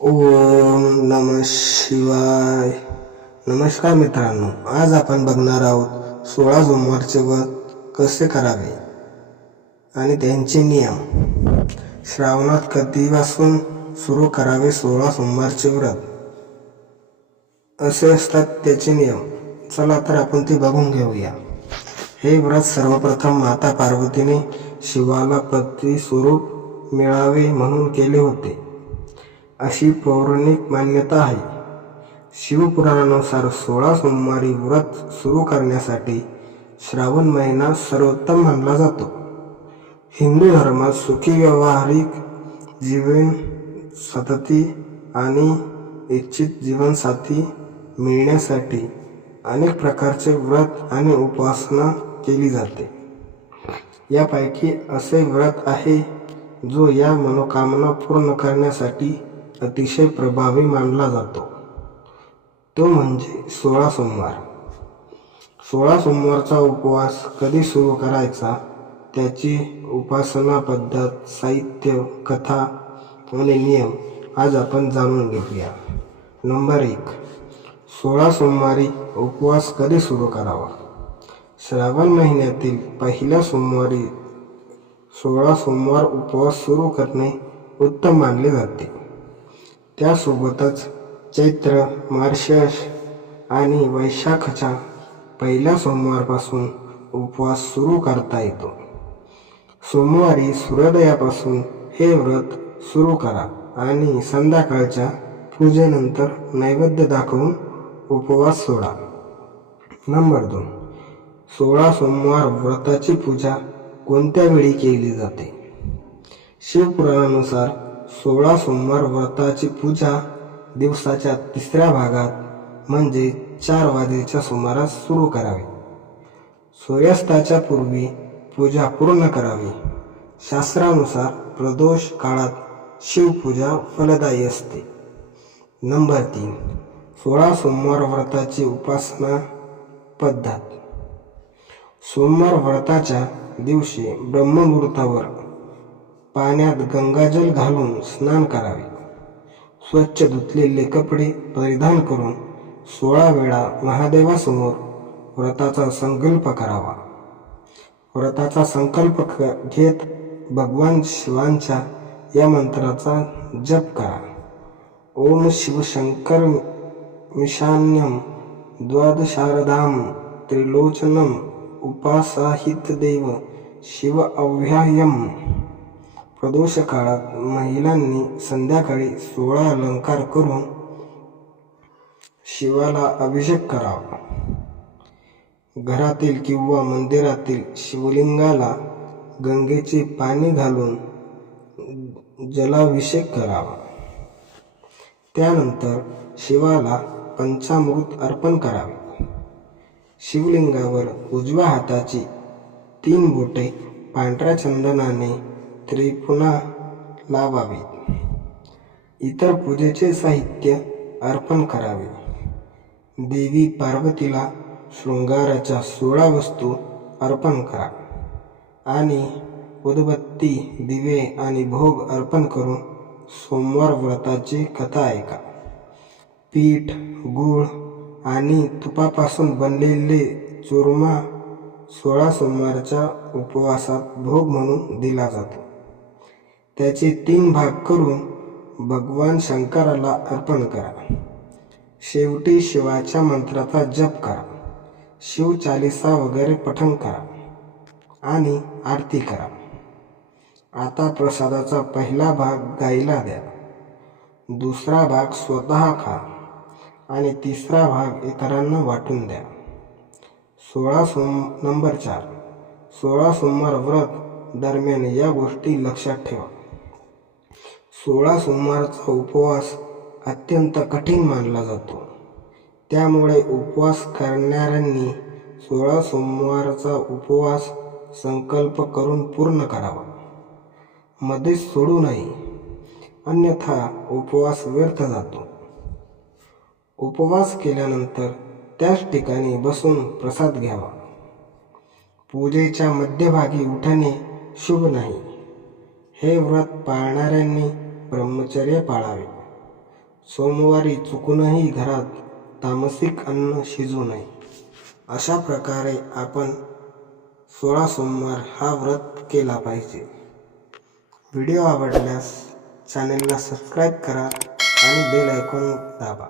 ओम नमः शिवाय. नमस्कार मित्रांनो, आज आपण बघणार आहोत 16 सोमवारचे व्रत कसे करावे आणि त्यांचे नियम. श्रावणात कधीपासून सुरू करावे 16 सोमवारचे व्रत, असे असतात त्याचे नियम. चला तर आपण ते बघून घेऊया. हे व्रत सर्वप्रथम माता पार्वतीने शिवाला पती स्वरूप मिळावे म्हणून केले होते, अशी पौराणिक मान्यता आहे. शिवपुराणानुसार 16 सोमवारी व्रत सुरू करण्यासाठी श्रावण महिना सर्वोत्तम मानला जातो. हिंदू धर्मात सुखी व्यावहारिक जीवन पद्धती आणि इच्छित जीवनसाथी मिळण्यासाठी अनेक प्रकारचे व्रत आणि उपासना केली जाते. यापैकी असे व्रत आहे जो या मनोकामना पूर्ण करण्यासाठी अतिशय प्रभावी मानला जातो, तो म्हणजे 16 सोमवार. 16 सोमवारचा उपवास कधी सुरू करायचा, त्याची उपासना पद्धत, साहित्य, कथा आणि नियम आज आपण जाणून घेऊया. नंबर 1. 16 सोमवारी उपवास कधी सुरू करावा. श्रावण महिन्यातील पहिल्या सोमवारी 16 सोमवार उपवास सुरू करणे उत्तम मानले जाते. त्यासोबतच चैत्र, मार्गशीर्ष आणि वैशाखच्या पहिल्या सोमवारपासून उपवास सुरू करता येतो. सोमवारी सूर्योदयापासून हे व्रत सुरू करा आणि संध्याकाळच्या पूजेनंतर नैवेद्य दाखवून उपवास सोडा. नंबर 2. 16 सोमवार व्रताची पूजा कोणत्या वेळी केली जाते. शिवपुराणानुसार 16 सोमवार व्रताची पूजा दिवसाच्या तिसऱ्या भागात म्हणजे 4 वाजेच्या सुमारास सुरू करावी. सूर्यास्ताच्या पूर्वी पूजा पूर्ण करावी. शास्त्रानुसार प्रदोष काळात शिवपूजा फलदायी असते. नंबर 3. 16 सोमवार व्रताची उपासना पद्धत. सोमवार व्रताच्या दिवशी ब्रह्ममुहूर्तावर पाण्यात गंगाजल घालून स्नान करावे. स्वच्छ धुतलेले कपडे परिधान करून 16 वेळा महादेवासमोर व्रताचा संकल्प करावा. व्रताचा संकल्प घेत भगवान शिवांच्या या मंत्राचा जप करा. ओम शिवशंकर ईशान्यम द्वादशारदाम त्रिलोचनम उपासाहित देव शिव अव्यायम. प्रदोष काळात महिलांनी संध्याकाळी 16 अलंकार करून शिवाला अभिषेक करावा. घरातील किंवा मंदिरातील शिवलिंगाला गंगेचे पाणी घालून जलाभिषेक करावा. त्यानंतर शिवाला पंचामृत अर्पण करावे. शिवलिंगावर उजव्या हाताची 3 बोटे पांढऱ्या चंदनाने त्रिपुणा लावावी. इतर पूजेचे साहित्य अर्पण करावे. देवी पार्वतीला शृंगाराच्या 16 वस्तू अर्पण करा आणि उदबत्ती, दिवे आणि भोग अर्पण करून सोमवार व्रताची कथा ऐका. पीठ, गूळ आणि तुपापासून बनलेले चुरमा 16 सोमवारच्या उपवासात भोग म्हणून दिला जातो. त्याचे 3 भाग करून भगवान शंकराला अर्पण करा. शेवटी शिवाच्या मंत्राचा जप करा. शिव चालीसा वगैरे पठण करा आणि आरती करा. आता प्रसादाचा पहिला भाग गाईला द्या, दुसरा भाग स्वतः खा आणि तिसरा भाग इतरांना वाटून द्या. नंबर 4. 16 सोमवार व्रत दरम्यान या गोष्टी लक्षात ठेवा. 16 सोमवारचा उपवास अत्यंत कठीण मानला जातो. त्यामुळे उपवास करणाऱ्यांनी 16 सोमवारचा उपवास संकल्प करून पूर्ण करावा. मध्येच सोडू नये, अन्यथा उपवास व्यर्थ जातो. उपवास केल्यानंतर त्याच ठिकाणी बसून प्रसाद घ्यावा. पूजेच्या मध्यभागी उठणे शुभ नाही. हे व्रत पाळणाऱ्यांनी ब्रह्मचर्य पाळावे. सोमवारी चुकूनही घरात तामसिक अन्न शिजू नये. अशा प्रकारे आपण 16 सोमवार हा व्रत केला पाहिजे. व्हिडिओ आवडल्यास चॅनेलला सबस्क्राईब करा आणि बेल आयकॉन दाबा.